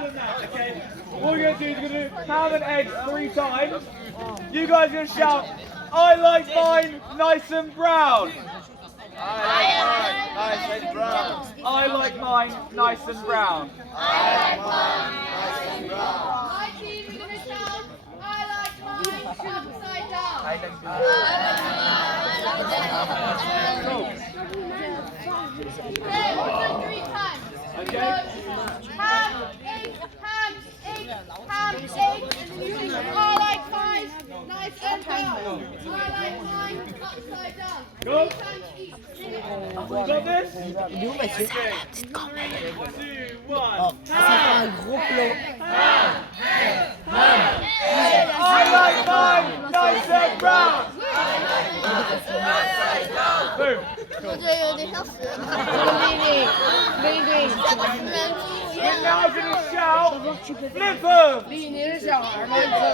than that, okay? What we're going to do is we're going to do ham and eggs 3 times. You guys are going to shout, I like mine nice and brown. Nice and brown. I like mine nice and brown. I like mine nice and brown. My team is going to shout, I like mine upside down. Okay, we'll do 3 times. Okay? Ham, egg, ham, egg, ham, egg. I like mine nice and brown. I like mine upside down. Go. 3 times each. Got this? Il est où Mathieu? 3, 2, 1. Ça fait un gros plan. I like mine nice and brown. Boom. 我觉得有点像蛇。We're now going to shout, flip 'em.